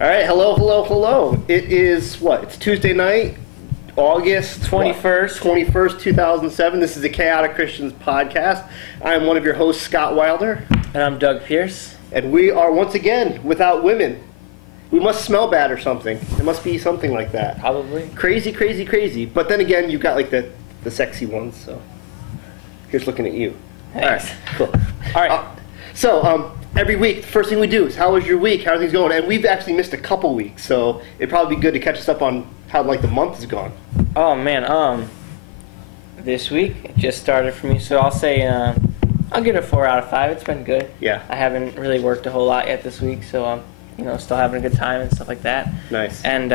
All right, hello. It is what? It's Tuesday night, August 21st, 2007. This is the Chaotic Christians podcast. I am one of your hosts, Scott Wilder. And I'm Doug Pierce. And we are once again without women. We must smell bad or something. It must be something like that. Probably. Crazy. But then again, you've got like the sexy ones, so here's looking at you. Thanks. All right, cool. All right. Every week, the first thing we do is, how was your week? How are things going? And we've actually missed a couple weeks, so it'd probably be good to catch us up on how the month has gone. Oh man, this week it just started for me, so I'll say I'll give it a 4 out of 5. It's been good. Yeah. I haven't really worked a whole lot yet this week, so I'm still having a good time and stuff like that. Nice. And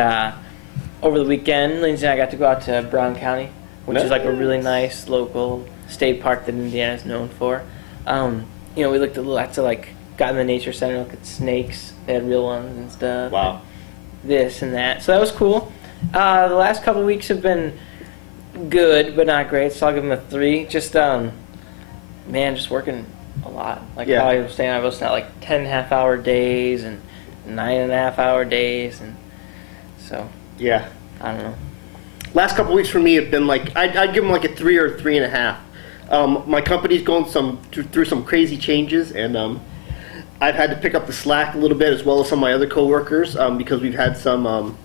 over the weekend, Lindsay and I got to go out to Brown County, which is like a really nice local state park that Indiana is known for. We looked at lots of got in the nature center, looked at snakes. They had real ones and stuff. Wow. And this and that. So that was cool. The last couple of weeks have been good, but not great. So I'll give them a 3. Just just working a lot. I was saying, I was at 10.5-hour days and 9.5-hour days, and so yeah, I don't know. Last couple weeks for me have been I'd give them a 3 or 3.5. My company's going through some crazy changes, and I've had to pick up the slack a little bit, as well as some of my other coworkers, because we've had some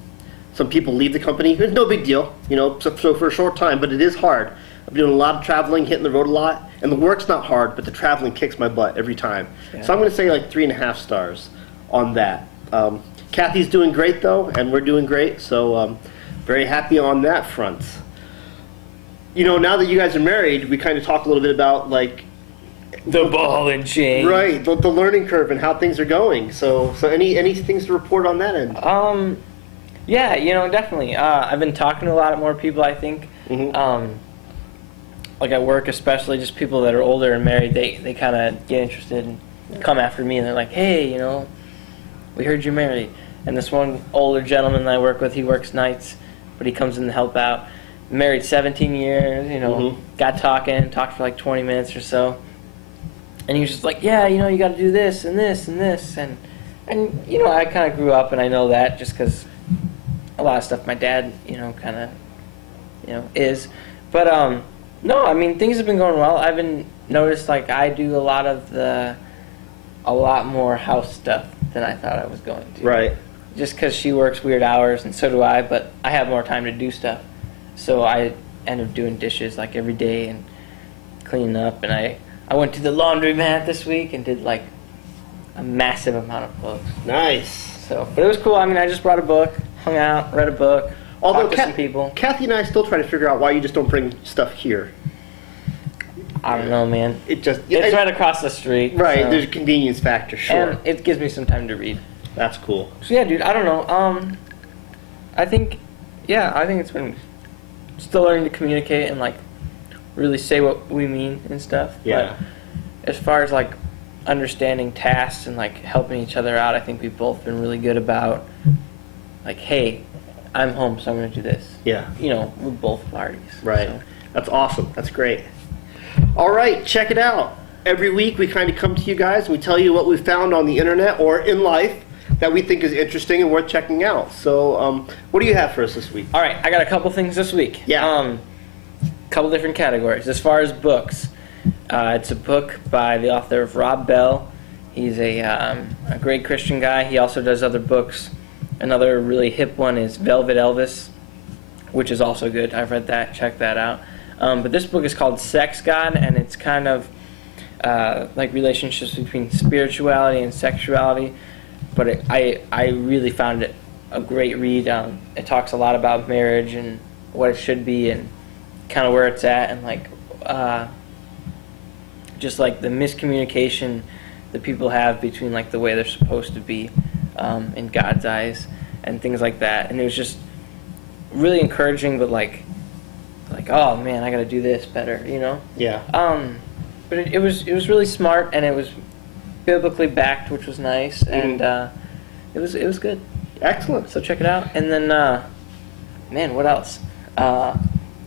people leave the company. It's no big deal, so for a short time, but it is hard. I'm doing a lot of traveling, hitting the road a lot, and the work's not hard, but the traveling kicks my butt every time. Yeah. So I'm going to say 3.5 stars on that. Kathy's doing great, though, and we're doing great, so very happy on that front. Now that you guys are married, we kind of talk a little bit about the ball and chain. Right, the learning curve and how things are going. So any things to report on that end? Yeah, definitely. I've been talking to a lot more people, I think. Mm-hmm. At work especially, just people that are older and married, they kind of get interested and come after me, and they're like, hey, we heard you're married. And this one older gentleman that I work with, he works nights, but he comes in to help out. Married 17 years, Mm-hmm. Got talked for 20 minutes or so. And he was just like, yeah, you got to do this and this and this. And I kind of grew up and I know that just because a lot of stuff my dad, is. But, no, I mean, things have been going well. I've been noticed, I do a lot more house stuff than I thought I was going to. Right. Just because she works weird hours and so do I, but I have more time to do stuff. So I end up doing dishes every day and cleaning up. And I went to the laundromat this week and did a massive amount of clothes. Nice. So, but it was cool. I mean, I just brought a book, hung out, read a book, although talked to some people. Kathy and I still try to figure out why you just don't bring stuff here. I don't know, man. It's right across the street. Right, so. There's a convenience factor, sure. And it gives me some time to read. That's cool. So yeah, dude, I don't know. I think it's been still learning to communicate and really say what we mean and stuff. Yeah. But as far as understanding tasks and helping each other out, I think we've both been really good about hey, I'm home, so I'm going to do this. Yeah. With both parties. Right. So. That's awesome. That's great. All right, check it out. Every week we kind of come to you guys and we tell you what we found on the internet or in life that we think is interesting and worth checking out. So what do you have for us this week? All right, I got a couple things this week. Yeah. Couple different categories. As far as books, it's a book by the author of Rob Bell. He's a great Christian guy. He also does other books. Another really hip one is Velvet Elvis, which is also good. I've read that. Check that out. But this book is called Sex God, and it's kind of relationships between spirituality and sexuality. But I really found it a great read. It talks a lot about marriage and what it should be and kind of where it's at, and just the miscommunication that people have between the way they're supposed to be in God's eyes and things like that. And it was just really encouraging, but oh man, I got to do this better, Yeah. But it was really smart, and it was biblically backed, which was nice, and it was good. Excellent. So check it out. And then, man, what else?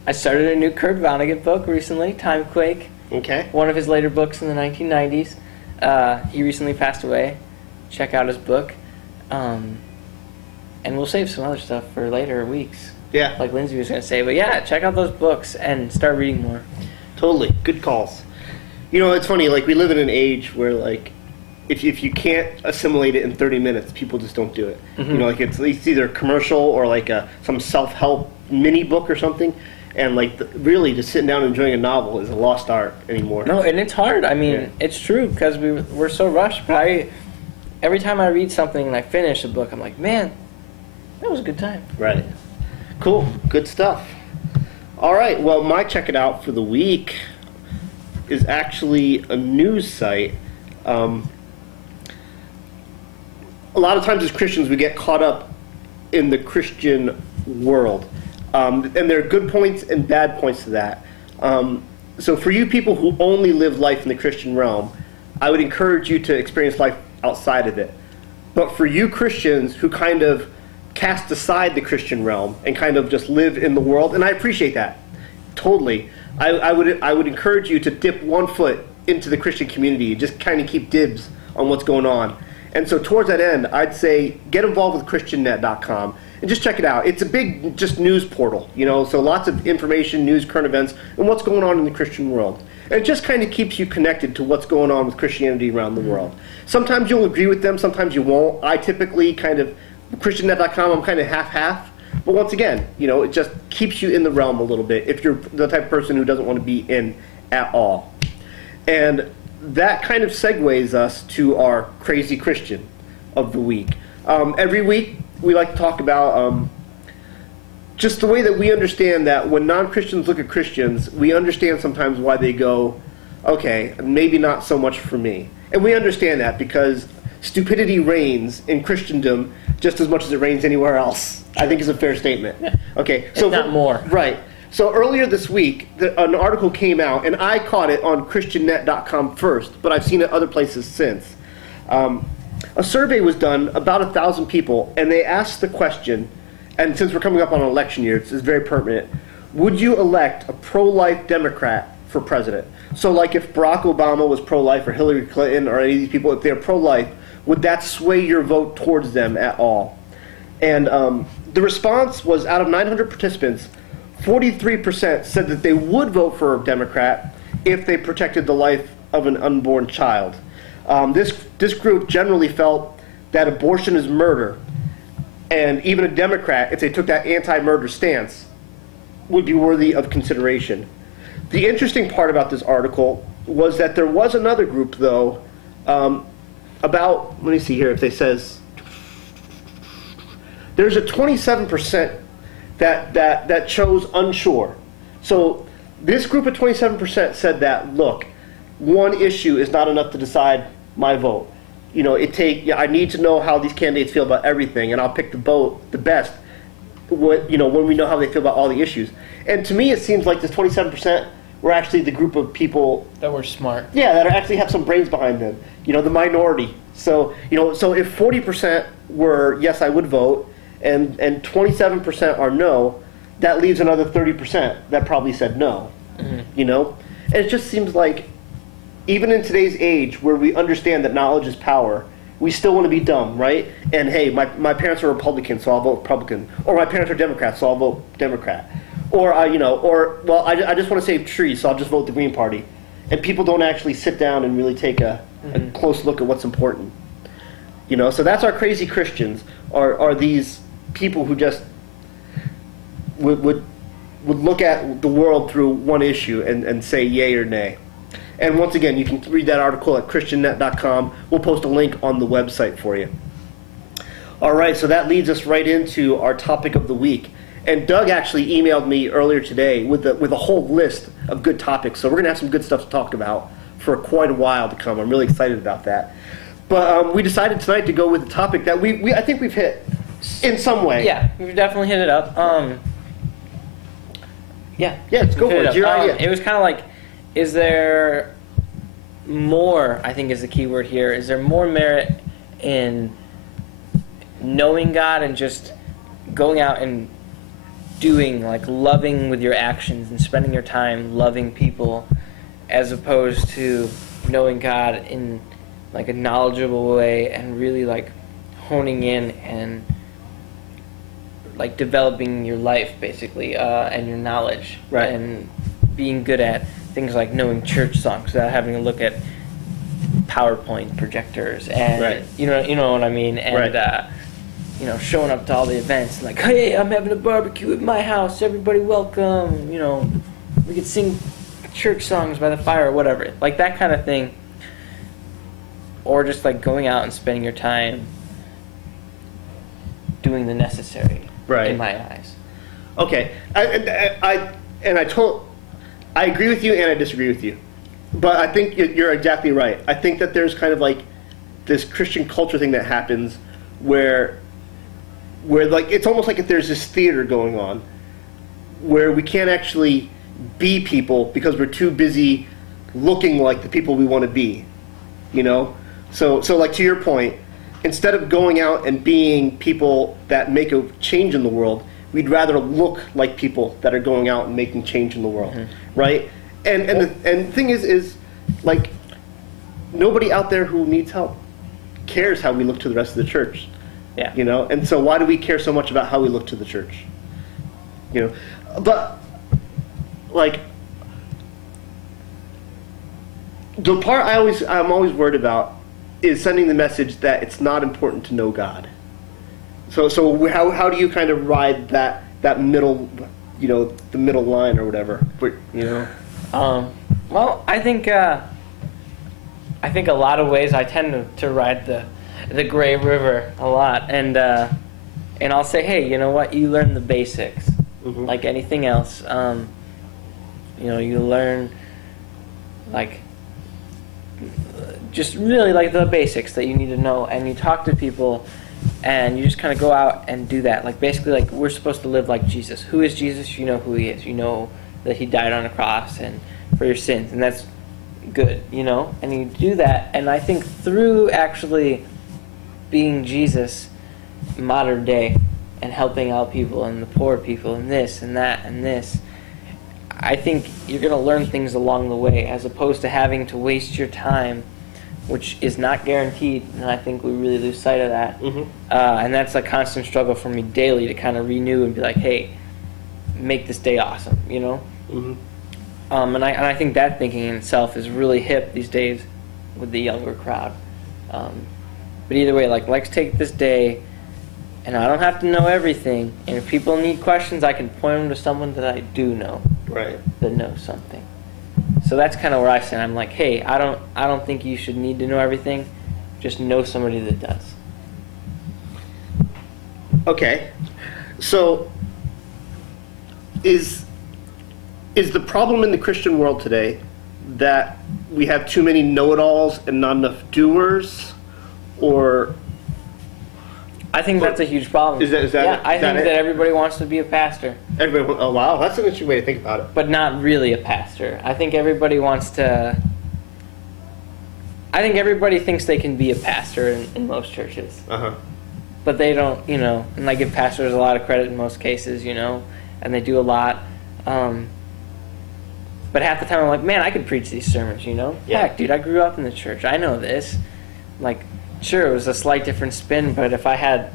I started a new Kurt Vonnegut book recently, Timequake. Okay. One of his later books in the 1990s. He recently passed away. Check out his book. and we'll save some other stuff for later weeks. Yeah. Like Lindsay was going to say. But yeah, check out those books and start reading more. Totally. Good calls. You know, it's funny, like, we live in an age where, like, if you can't assimilate it in 30 minutes, people just don't do it. Mm-hmm. You know, like, it's either a commercial or, like, some self-help mini book or something. And, like, really, just sitting down and enjoying a novel is a lost art anymore. No, and it's hard. I mean, Yeah. it's true because we're so rushed. But every time I read something and I finish a book, I'm like, man, that was a good time. Right. Cool. Good stuff. All right. Well, my check it out for the week is actually a news site. A lot of times as Christians, we get caught up in the Christian world. And there are good points and bad points to that. So for you people who only live life in the Christian realm, I would encourage you to experience life outside of it. But for you Christians who kind of cast aside the Christian realm and kind of just live in the world, and I appreciate that, totally, I would encourage you to dip one foot into the Christian community and just kind of keep dibs on what's going on. And so towards that end, I'd say get involved with ChristianNet.com and just check it out. It's a big just news portal, you know, so lots of information, news, current events, and what's going on in the Christian world. And it just kind of keeps you connected to what's going on with Christianity around the world. Sometimes you'll agree with them, sometimes you won't. I typically kind of, ChristianNet.com, I'm kind of half-half. But once again, you know, it just keeps you in the realm a little bit if you're the type of person who doesn't want to be in at all. And that kind of segues us to our crazy Christian of the week. Every week, we like to talk about just the way that we understand that when non-Christians look at Christians, we understand sometimes why they go, okay, maybe not so much for me. And we understand that because stupidity reigns in Christendom just as much as it reigns anywhere else. I think is a fair statement. Okay, so if not more. Right. So earlier this week, an article came out, and I caught it on ChristianNet.com first, but I've seen it other places since. A survey was done, about 1,000 people, and they asked the question, and since we're coming up on an election year, it's very pertinent, would you elect a pro-life Democrat for president? So like if Barack Obama was pro-life, or Hillary Clinton, or any of these people, if they're pro-life, would that sway your vote towards them at all? And the response was, out of 900 participants, 43% said that they would vote for a Democrat if they protected the life of an unborn child. This group generally felt that abortion is murder, and even a Democrat, if they took that anti-murder stance, would be worthy of consideration. The interesting part about this article was that there was another group, though, about, let me see here if they says, there's a 27% that chose unsure. So this group of 27% said that, look, one issue is not enough to decide my vote. You know, I need to know how these candidates feel about everything, and I'll pick the best when we know how they feel about all the issues. And to me, it seems like this 27% were actually the group of people that were smart. Yeah, that actually have some brains behind them. You know, the minority. So so if 40% were yes, I would vote, and 27% are no, that leaves another 30% that probably said no. Mm-hmm. You know, and it just seems like even in today's age where we understand that knowledge is power, we still want to be dumb, right? And hey, my parents are Republicans, so I'll vote Republican. Or my parents are Democrats, so I'll vote Democrat. Or I just want to save trees, so I'll just vote the Green Party. And people don't actually sit down and really take a close look at what's important. You know, so that's our crazy Christians, are these people who just would look at the world through one issue and say yay or nay. And once again, you can read that article at ChristianNet.com. We'll post a link on the website for you. All right, so that leads us right into our topic of the week. And Doug actually emailed me earlier today with a whole list of good topics. So we're going to have some good stuff to talk about for quite a while to come. I'm really excited about that. But we decided tonight to go with a topic that I think we've hit in some way. Yeah, we've definitely hit it up. Yeah, let's go for it. Your idea. It was kind of like, is there more, I think is the key word here, is there more merit in knowing God and just going out and doing, like loving with your actions and spending your time loving people, as opposed to knowing God in like a knowledgeable way and really like honing in and like developing your life basically, and your knowledge, Right. and being good at things like knowing church songs without having to look at PowerPoint projectors, and Right. you know what I mean, and Right. Showing up to all the events and like, hey, I'm having a barbecue at my house, everybody welcome, we could sing church songs by the fire or whatever, like that kind of thing. Or just like going out and spending your time doing the necessary, Right. in my eyes. Okay, I agree with you and I disagree with you, but I think you're exactly right. I think that there's kind of like this Christian culture thing that happens where like it's almost like if there's this theater going on where we can't actually be people because we're too busy looking like the people we want to be, So like to your point, instead of going out and being people that make a change in the world, we'd rather look like people that are going out and making change in the world, right? And the thing is like nobody out there who needs help cares how we look to the rest of the church. Yeah. And so why do we care so much about how we look to the church? But like the part I'm always worried about is sending the message that it's not important to know God. So how do you kind of ride that middle, the middle line or whatever, Well, I think a lot of ways I tend to ride the gray river a lot, and I'll say, hey, you know what? You learn the basics, like anything else. You learn like just really like the basics that you need to know, and you talk to people, and you just kind of go out and do that. Like basically, like we're supposed to live like Jesus. Who is Jesus? You know who he is. You know that he died on a cross and for your sins, and that's good, And you do that, and I think through actually being Jesus, modern day, and helping out people and the poor people and this and that and this, I think you're going to learn things along the way, as opposed to having to waste your time, which is not guaranteed, and I think we really lose sight of that. And that's a constant struggle for me daily to kind of renew and be like, hey, make this day awesome, And I think that thinking in itself is really hip these days with the younger crowd. But either way, like, let's take this day, and I don't have to know everything, and if people need questions, I can point them to someone that I do know. Right. That knows something. So that's kind of where I stand. I'm like, hey, I don't think you should need to know everything. Just know somebody that does. Okay. So is the problem in the Christian world today that we have too many know-it-alls and not enough doers, or I think that's a huge problem. Is that yeah, I think it? that everybody wants to be a pastor. Everybody, oh wow, that's an interesting way to think about it. But not really a pastor. I think everybody wants to. I think everybody thinks they can be a pastor in most churches. But they don't, and I give pastors a lot of credit in most cases, and they do a lot. But half the time I'm like, man, I could preach these sermons, Yeah. Heck, dude, I grew up in the church. I know this. Like, sure, it was a slight different spin, but if I had,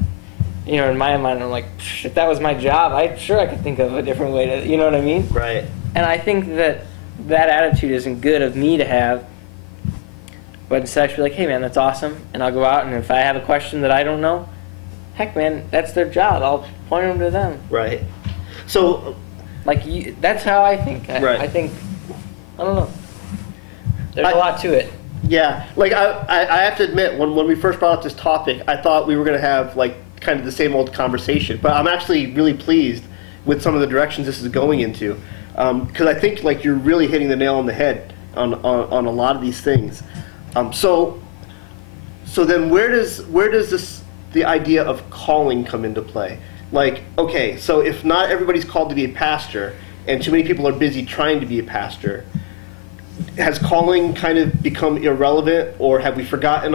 in my mind, I'm like, if that was my job, I could think of a different way to, you know what I mean? Right. And I think that attitude isn't good of me to have, but instead I should be like, hey, man, that's awesome, and I'll go out, and if I have a question that I don't know, heck, man, that's their job. I'll point them to them. Right. So, like, that's how I think. Right. I think, I don't know. There's a lot to it. Yeah, like I have to admit, when we first brought up this topic, I thought we were going to have like kind of the same old conversation. But I'm actually really pleased with some of the directions this is going into, because I think like you're really hitting the nail on the head on a lot of these things. So then where does the idea of calling come into play? Like, okay, so if not everybody's called to be a pastor, and too many people are busy trying to be a pastor, has calling kind of become irrelevant, or have we forgotten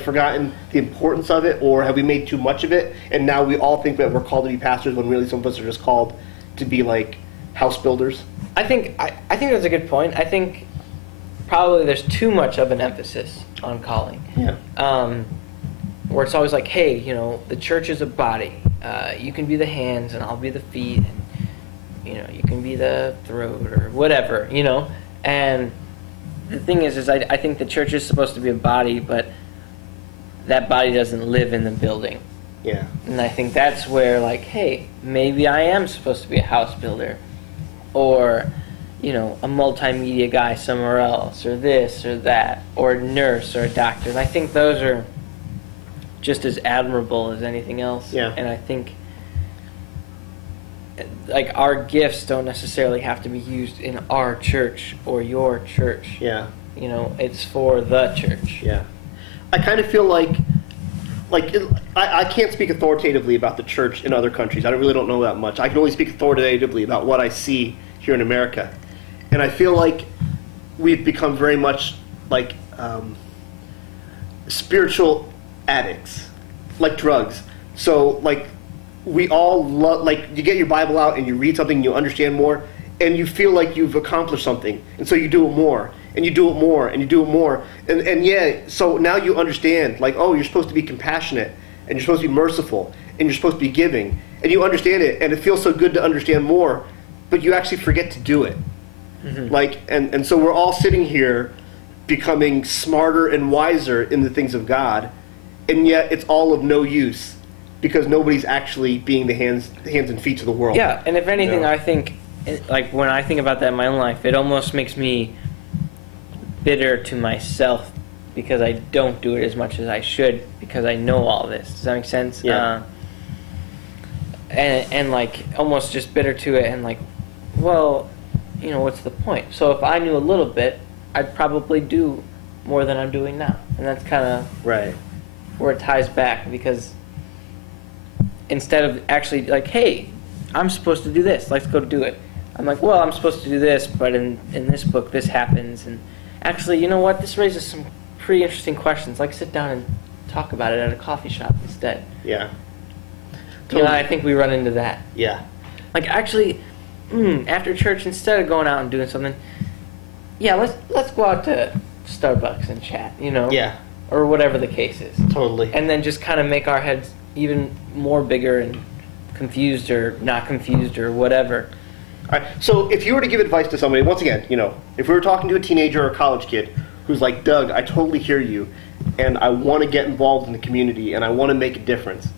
forgotten the importance of it, or have we made too much of it, and now we all think that we're called to be pastors when really some of us are just called to be like house builders? I think that's a good point. I think probably there's too much of an emphasis on calling. Yeah. where it's always like, hey, you know, the church is a body. You can be the hands and I'll be the feet, and you know, you can be the throat or whatever, you know. And the thing is I think the church is supposed to be a body, but that body doesn't live in the building. Yeah. And I think that's where, like, hey, maybe I am supposed to be a house builder, or, you know, a multimedia guy somewhere else, or this or that, or a nurse or a doctor. And I think those are just as admirable as anything else. Yeah. And I think, like, our gifts don't necessarily have to be used in our church or your church. Yeah. You know, it's for the church. Yeah. I kind of feel like I can't speak authoritatively about the church in other countries. I really don't know that much. I can only speak authoritatively about what I see here in America. And I feel like we've become very much like spiritual addicts, like drugs. So, like, we all love, like, you get your Bible out and you read something and you understand more, and you feel like you've accomplished something, and so you do it more. And you do it more, and you do it more. And yeah, so now you understand, like, oh, you're supposed to be compassionate, and you're supposed to be merciful, and you're supposed to be giving. And you understand it, and it feels so good to understand more, but you actually forget to do it. Mm-hmm. Like, and so we're all sitting here becoming smarter and wiser in the things of God, and yet it's all of no use, because nobody's actually being the hands and feet of the world. Yeah, and if anything, you know? I think, like, when I think about that in my own life, it almost makes me bitter to myself because I don't do it as much as I should, because I know all this. Does that make sense? Yeah. And like, almost just bitter to it, and like, well, you know, what's the point? So if I knew a little bit, I'd probably do more than I'm doing now. And that's kind of right where it ties back, because instead of actually like, hey, I'm supposed to do this, let's go do it, I'm like, well, I'm supposed to do this, but in this book this happens, and actually, you know what? This raises some pretty interesting questions. Like, sit down and talk about it at a coffee shop instead. Yeah. Totally. You know, I think we run into that. Yeah. Like, actually, after church, instead of going out and doing something, yeah, let's go out to Starbucks and chat, you know? Yeah. Or whatever the case is. Totally. And then just kind of make our heads even more bigger and confused or not confused or whatever. All right. So if you were to give advice to somebody, once again, you know, if we were talking to a teenager or a college kid who's like, Doug, I totally hear you, and I want to get involved in the community, and I want to make a difference,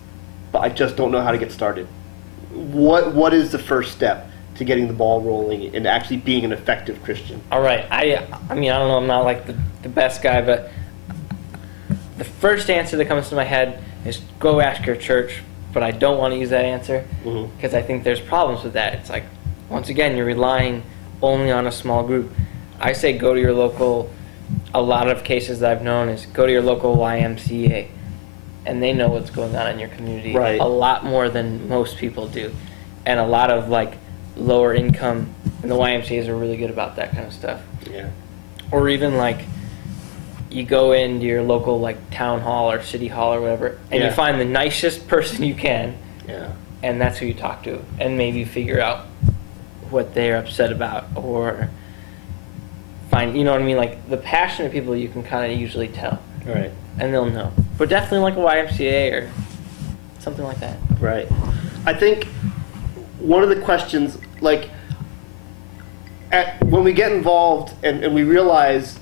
but I just don't know how to get started. What is the first step to getting the ball rolling and actually being an effective Christian? All right. I mean, I don't know, I'm not like the best guy, but the first answer that comes to my head is go ask your church, but I don't want to use that answer because I think there's problems with that. It's like, once again, you're relying only on a small group. I say go to your local, a lot of cases that I've known is go to your local YMCA, and they know what's going on in your community right. a lot more than most people do. And a lot of, like, lower income, and the YMCAs are really good about that kind of stuff. Yeah. Or even, like, you go into your local, like, town hall or city hall or whatever, and you find the nicest person you can, and that's who you talk to, and maybe figure out what they're upset about, or find, you know what I mean, like, the passionate people you can kind of usually tell. Right. And they'll know. But definitely like a YMCA or something like that. Right. I think one of the questions, like, when we get involved and we realize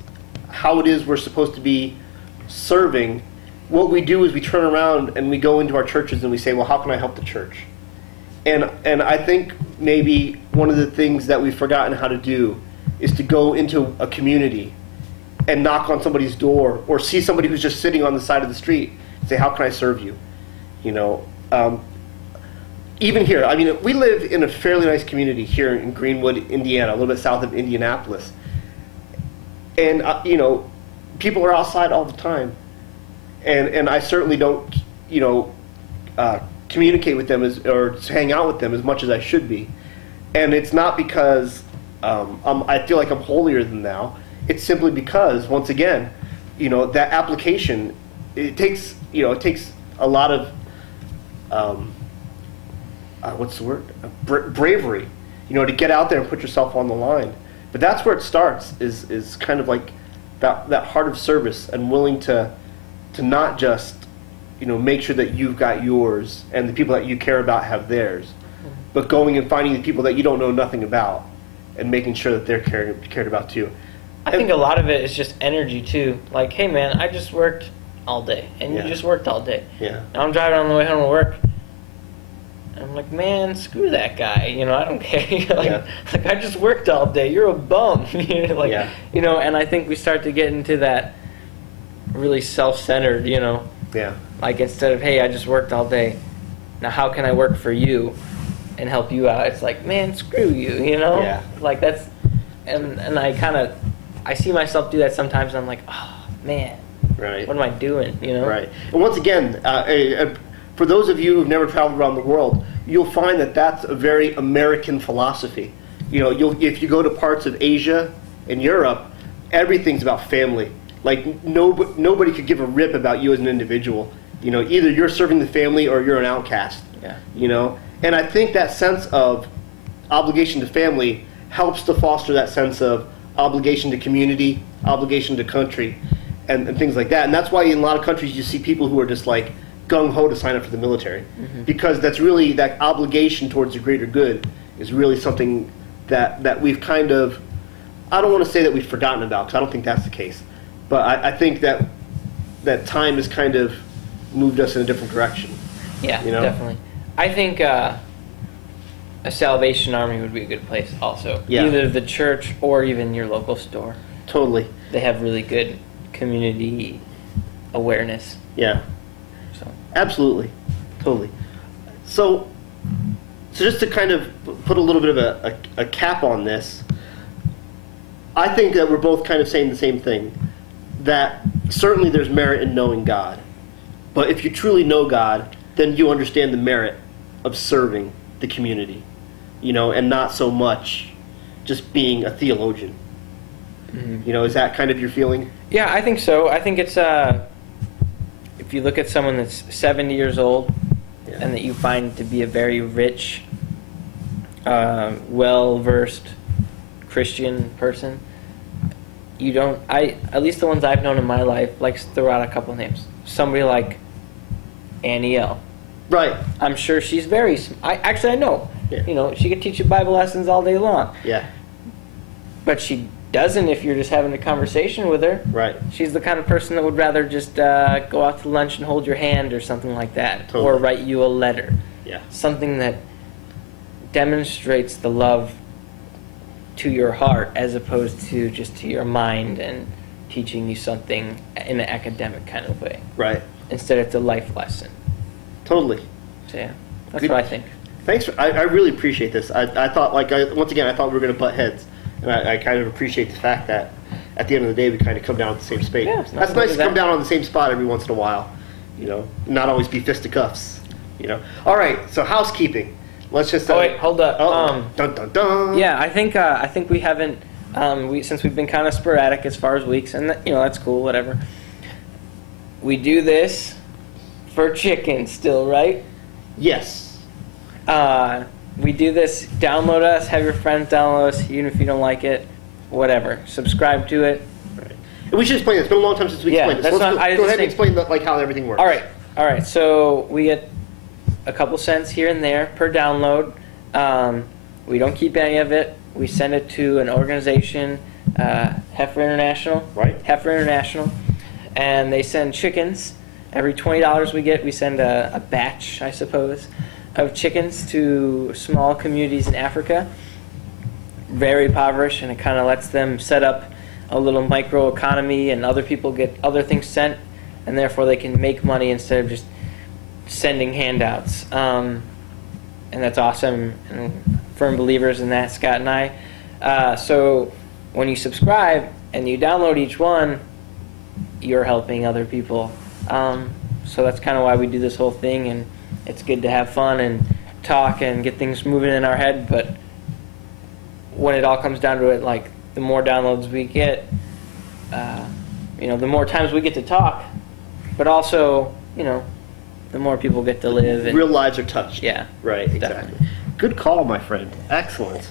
how it is we're supposed to be serving, what we do is we turn around and we go into our churches and we say, well, how can I help the church? And I think maybe one of the things that we've forgotten how to do is to go into a community and knock on somebody's door, or see somebody who's just sitting on the side of the street and say, how can I serve you? You know, even here, I mean, we live in a fairly nice community here in Greenwood, Indiana, a little bit south of Indianapolis. And, you know, people are outside all the time. And I certainly don't, you know, communicate with them or hang out with them as much as I should be. And it's not because I feel like I'm holier than thou. It's simply because, once again, you know, that application, it takes a lot of, what's the word? Bravery, you know, to get out there and put yourself on the line. But that's where it starts, is kind of like that heart of service and willing to not just make sure that you've got yours and the people that you care about have theirs. But going and finding the people that you don't know nothing about and making sure that they're cared about too. I think a lot of it is just energy too. Like, hey man, I just worked all day, and you just worked all day. Yeah. Now I'm driving on the way home to work. I'm like, man, screw that guy. I don't care. Like I just worked all day. You're a bum. And I think we start to get into that really self-centered. Yeah. Like instead of, hey, I just worked all day. Now how can I work for you and help you out? It's like, man, screw you. Yeah. Like that's, and I see myself do that sometimes. And I'm like, oh man. Right. What am I doing? Right. And once again, for those of you who've never traveled around the world, you'll find that that's a very American philosophy. If you go to parts of Asia and Europe, everything's about family. Like nobody could give a rip about you as an individual. Either you're serving the family or you're an outcast. Yeah. And I think that sense of obligation to family helps to foster that sense of obligation to community, obligation to country, and things like that. And that's why in a lot of countries you see people who are just like gung-ho to sign up for the military. Because that's really, that obligation towards the greater good is really something that we've kind of, I don't want to say that we've forgotten about, because I don't think that's the case. But I think that time has kind of moved us in a different direction. Yeah, definitely. I think a Salvation Army would be a good place also. Yeah. Either the church or even your local store. Totally. They have really good community awareness. Yeah. So. Absolutely. Totally. So just to kind of put a little bit of a cap on this, I think that we're both kind of saying the same thing, that certainly there's merit in knowing God. But if you truly know God, then you understand the merit of serving the community, and not so much just being a theologian. Is that kind of your feeling? Yeah, I think so. I think it's, if you look at someone that's 70 years old and that you find to be a very rich, well-versed Christian person, at least the ones I've known in my life, like throw out a couple of names. Somebody like Annie L. Right. I'm sure she's very, I know. Yeah. She could teach you Bible lessons all day long. Yeah. But she doesn't if you're just having a conversation with her. Right. She's the kind of person that would rather just go out to lunch and hold your hand or something like that. Totally. Or write you a letter. Yeah. Something that demonstrates the love to your heart as opposed to just to your mind and teaching you something in an academic kind of way. Right. Instead it's a life lesson. Totally. So yeah, that's Good. what I think. Thanks. I really appreciate this. I thought, once again, I thought we were going to butt heads. And I kind of appreciate the fact that at the end of the day we kind of come down at the same space. Yeah, that's nice to come down on the same spot every once in a while. Not always be fisticuffs. All right, so housekeeping. Let's just. Oh wait, hold up. Dun dun dun. Yeah, I think we haven't. Since we've been kind of sporadic as far as weeks, and that's cool, whatever. We do this for chicken still, right? Yes. We do this. Download us. Have your friends download us, even if you don't like it. Whatever. Subscribe to it. Right. And we should explain this. It's been a long time since we explained this. That's Let's not, go ahead and explain how everything works. All right. So we get a couple cents here and there per download. We don't keep any of it. We send it to an organization, Heifer International. Right. Heifer International. And they send chickens. Every $20 we get, we send a batch, I suppose, of chickens to small communities in Africa. Very impoverished, and it kind of lets them set up a little micro economy, and other people get other things sent, and therefore they can make money instead of just sending handouts. And that's awesome, and firm believers in that, Scott and I. So when you subscribe and you download each one, you're helping other people. So that's kind of why we do this whole thing, and it's good to have fun and talk and get things moving in our head. But when it all comes down to it, like the more downloads we get, the more times we get to talk, but also, the more people get to live. And real lives are touched. Yeah. Right, exactly. Definitely. Good call, my friend. Excellent.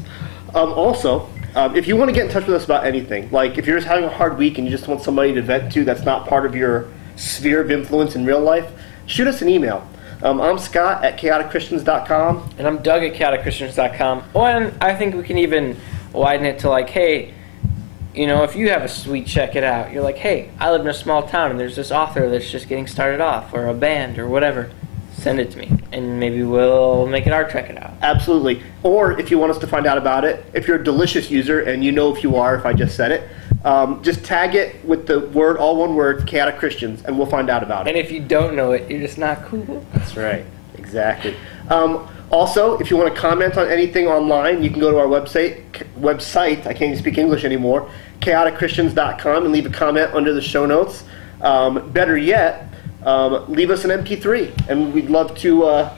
Also, if you want to get in touch with us about anything, like if you're just having a hard week and you just want somebody to vent to that's not part of your sphere of influence in real life, shoot us an email. I'm Scott at chaoticchristians.com. And I'm Doug at chaoticchristians.com. Oh, and I think we can even widen it to like, hey, you know, if you have a sweet check it out, you're like, hey, I live in a small town and there's this author that's just getting started off, or a band or whatever. Send it to me, and maybe we'll make it our check it out. Absolutely. Or if you want us to find out about it, if you're a Delicious user, and you know if you are, if I just said it, just tag it with the word, all one word, Chaotic Christians, and we'll find out about it. And if you don't know it, you're just not cool. That's right. Exactly. Also, if you want to comment on anything online, you can go to our website, I can't even speak English anymore, chaoticchristians.com, and leave a comment under the show notes. Better yet, leave us an MP3, and we'd love to,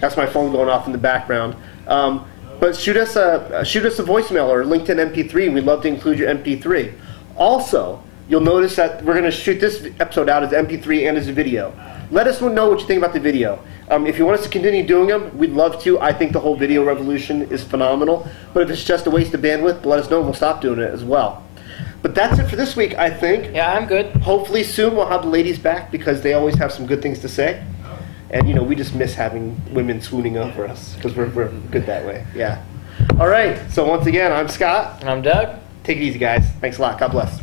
that's my phone going off in the background, but shoot us a voicemail or LinkedIn MP3, and we'd love to include your MP3. Also, you'll notice that we're going to shoot this episode out as MP3 and as a video. Let us know what you think about the video. If you want us to continue doing them, we'd love to. I think the whole video revolution is phenomenal, but if it's just a waste of bandwidth, let us know and we'll stop doing it as well. But that's it for this week, I think. Yeah, I'm good. Hopefully soon we'll have the ladies back because they always have some good things to say. And, you know, we just miss having women swooning over us because we're good that way. Yeah. All right. So once again, I'm Scott. And I'm Doug. Take it easy, guys. Thanks a lot. God bless.